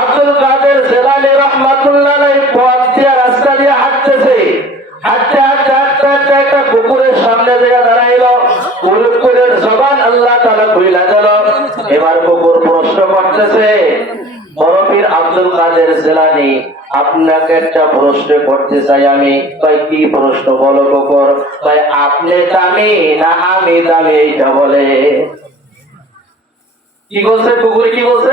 আব্দুল কাদের জেলানি রহমাতুল্লাহ পথ দিয়ে রাস্তা দিয়ে হাঁটতেছে। হাঁটতে হাঁটতে হাঁটতে হাঁটতে একটা কুকুরের সামনে দিয়ে দাঁড়াইলো। কুকুরের জবান আল্লাহ তালা খুইলা দিল। এবার কুকুর প্রশ্ন করতেছে বরফির আব্দুল কাদের জেলানি আপনাকে একটা প্রশ্ন করতে চাই আমি। তাই কি প্রশ্ন? বলো কুকুর তাই আপনি দামি না আমি দামি? এইটা বলে। কি বলছে? কুকুরে কি বলছে?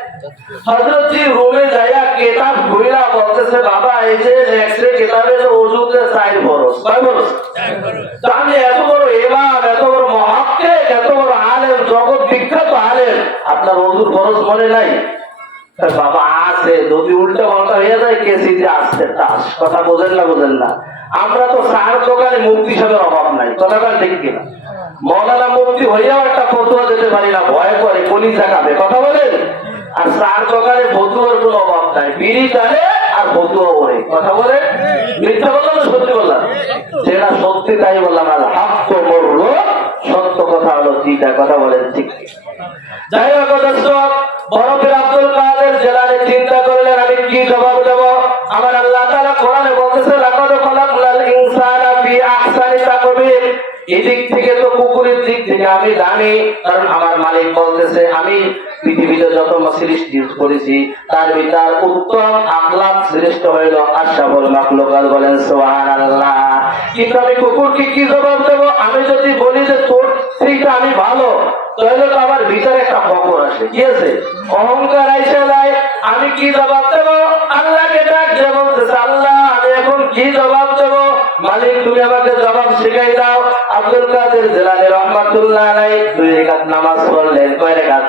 আপনার ওযুর ফরজ মনে নাই? বাবা, আছে যদি উল্টা পাল্টা হয়ে যায় কে সিধে আসছে তাস কথা বোঝেন না বোঝেন না। আমরা তো সার দোকানে মুক্তি সাহেবের অভাব নাই, কথাটা ঠিক কিনা? মৌলানা মুক্তি হইয়াও একটা ফতুয়া দিতে পারি না, ভয় করে, কলিজা খাবে কথা বলেন? আর সার দোকানে ফতুয়ার কোনো অভাব নাই। বিড়ি টানে আর ফতুয়া ওরে কথা বলে? মিথ্যা বললাম সত্যি বললাম? যেটা সত্যি তাই বললাম। আর হাত তো মরলো সত্য কথা হলো যেটা কথা বলেন ঠিক। যাই হোক আমি জানি, কারণ আমার মালিক বলতেছে, আমি পৃথিবীতে যত সৃষ্টি করেছি, তার ভিতর উত্তম আখলাক শ্রেষ্ঠ হইল আশাবল মাকলুকাত বলেন, সুবহানাল্লাহ। কিন্তু আমি কুকুরকে কি জবাব দেব? আমি যদি বলি যে তোর সেইটা আমি ভালো, তাহলে তো আমার ভিতরে একটা খবর আসে। কি আছে? অহংকার আইসে যায়, আমি কি জবাব দেব? আল্লাহকে ডাক যে বলতেছে, আল্লাহ, আমি এখন কি জবাব দেব। মালিক, তুমি আমাকে জবাব শিখাই দাও। আব্দুল কাদের জেলানি রহমাতুল্লাহ আলাই দুই রেখাত নামাজ পড়লেন কয় রেখাত?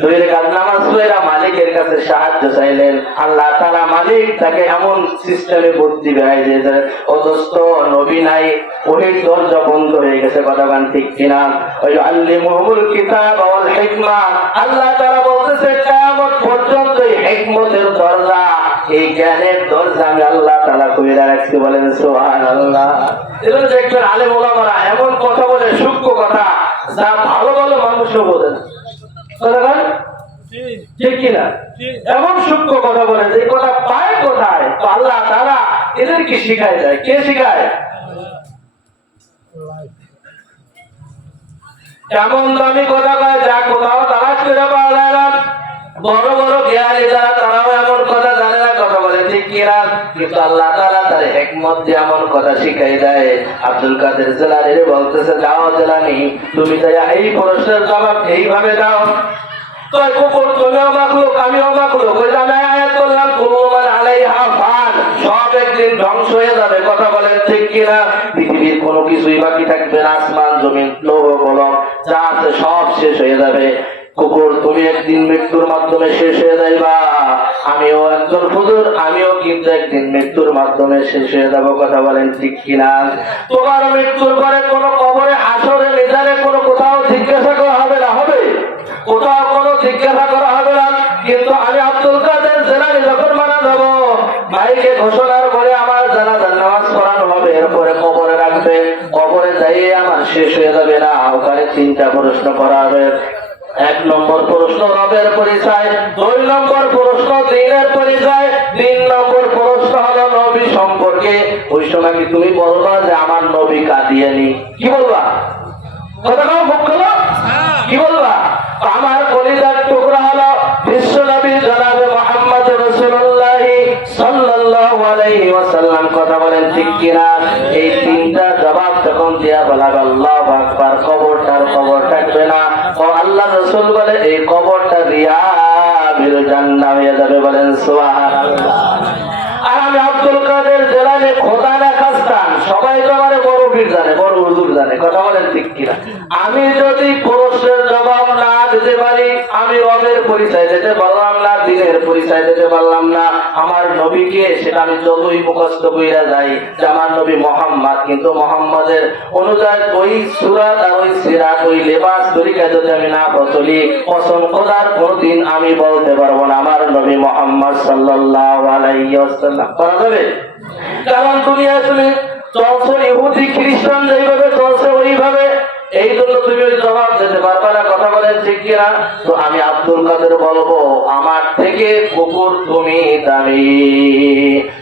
দুই রেখাত নামাজ পড়া মালিকের কাছে সাহায্য চাইলেন। আল্লাহ তারা মালিক তাকে এমন সিস্টেমে বুদ্ধি বেড়াই দিয়েছে অথচ নবী নাই ওহির দরজা বন্ধ হয়ে গেছে। কথা ঠিক কিনা? ওই আল্লি মুহমুল কিতাব ওয়াল হিকমা। আল্লাহ তারা বলতেছে, কিয়ামত পর্যন্ত হিকমতের দরজা এই জ্ঞানের দরজা আমি আল্লাহ তাআলা কইরা রাখতে বলেন সুবহানাল্লাহ। এবার দেখবেন আলেম ওলামারা এমন কথা বলে সূক্ষ্ম কথা যা ভালো ভালো মানুষও বোঝে কথা ঠিক কিনা? এমন সূক্ষ্ম কথা বলে যে কথা পায় কোথায় তো আল্লাহ তারা এদেরকে শিখায় দেয়। কে শিখায়? এমন দামি কথা কয় যা কোথাও তালাশ করে পাওয়া যায় না। বড় বড় জ্ঞানী যারা তারাও ধ্বংস হয়ে যাবে। কথা বলেন ঠিক কিনা? পৃথিবীর কোনো কিছুই বাকি থাকবে আসমান, জমিন, লৌহ, কলম সব শেষ হয়ে যাবে। কুকুর, তুমি একদিন মৃত্যুর মাধ্যমে শেষ হয়ে যাইবা। আমিও একজন হুজুর, আমিও কিন্তু একদিন মৃত্যুর মাধ্যমে শেষ হয়ে যাব, কথা বলেন ঠিক কিনা? তোমার মৃত্যুর পরে কোনো কবরে আসরে নিজারে কোনো কোথাও জিজ্ঞাসা করা হবে না, হবে? কোথাও কোনো জিজ্ঞাসা করা হবে না। কিন্তু আমি আব্দুল কাদের জেলানি যখন মারা যাব ভাইকে ঘোষণার পরে আমার জানাজার নামাজ পড়ানো হবে। এরপরে কবরে রাখবে, কবরে যাইয়ে আমার শেষ হয়ে যাবে না। ওখানে তিনটা প্রশ্ন করা হবে। এক নম্বর প্রশ্ন রবের পরিচয় দুই নম্বর প্রশ্ন দিনের পরিচয় তিন নম্বর প্রশ্ন হলো নবী সম্পর্কে। ওই সময় কি তুমি বলবা যে আমার নবী কাদিয়ানি? কি বলবা? কথা মুখ কি বলবা? আমার কলিজার টুকরা হলো বিশ্ব নবী জনাবে মোহাম্মদ রসুল্লাহ সাল্লাল্লাহু আলাইহি ওয়াসাল্লাম। কথা বলেন ঠিক কিনা? এই তিনটা জবাব যখন দিয়া বলা আল্লাহু আকবার কবরটার কবর থাকবে না। আল্লাহ রসুল বলে, এই কবরটা রিয়া বিল জান্নাহ হয়ে যাবে বলেন সোহা আর আমি আব্দুল কাদের জেলানে খোদা না সবাই তো আমার বড় পীর জানে বড় হুজুর জানে কথা বলেন ঠিক কিনা? আমি যদি প্রশ্নের জবাব না দিতে পারি, আমি রবের পরিচয় দিতে পারলাম না, দিনের পরিচয় দিতে পারলাম না। আমার নবীকে সেটা আমি যতই মুখস্থ কইরা যাই, যে আমার নবী মোহাম্মদ, কিন্তু মোহাম্মদের অনুযায়ী ওই সুরাত আর ওই সিরাত, ওই লেবাস তরিকা যদি আমি না চলি কসম খোদার কোনদিন আমি বলতে পারব না, আমার নবী মোহাম্মদ সাল্লাল্লাহু আলাইহি ওয়াসাল্লাম। করা যাবে? কারণ তুমি চলছো ইহুদি খ্রিস্টান যেইভাবে চলছে, ওইভাবে এই জন্য তুমি ওই জবাব দিতে পারবে না। কথা বলেন ঠিক কিনা? তো আমি আব্দুল কাদের বলব, আমার থেকে কুকুর তুমি দামি।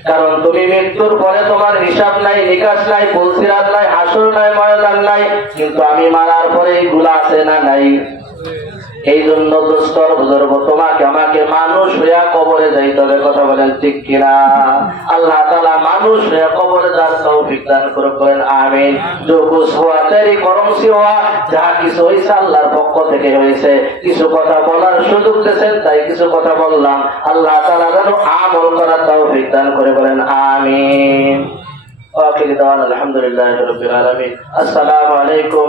কারণ তুমি মৃত্যুর পরে তোমার হিসাব নাই, নিকাশ নাই বলসিরাত নাই, হাসুর নাই, ময়দান নাই, কিন্তু আমি মারার পরে এইগুলো আছে না নাই? এই জন্য দুস্তর বুজুর্গ, তোমাকে আমাকে মানুষ হইয়া কবরে যাইতে হবে। কথা বলেন ঠিক কিনা? আল্লাহ তালা মানুষ হইয়া কবরে যার তাও বিজ্ঞান করে করেন আমিন। যোগুস হওয়া করমসি হওয়া কিছু হয়েছে আল্লাহর পক্ষ থেকে হয়েছে কিছু কথা বলার সুযোগ দিয়েছেন, তাই কিছু কথা বললাম। আল্লাহ তালা যেন আমল করার করে, বলেন আমিন। وآخر دعوانا الحمد لله رب العالمين السلام عليكم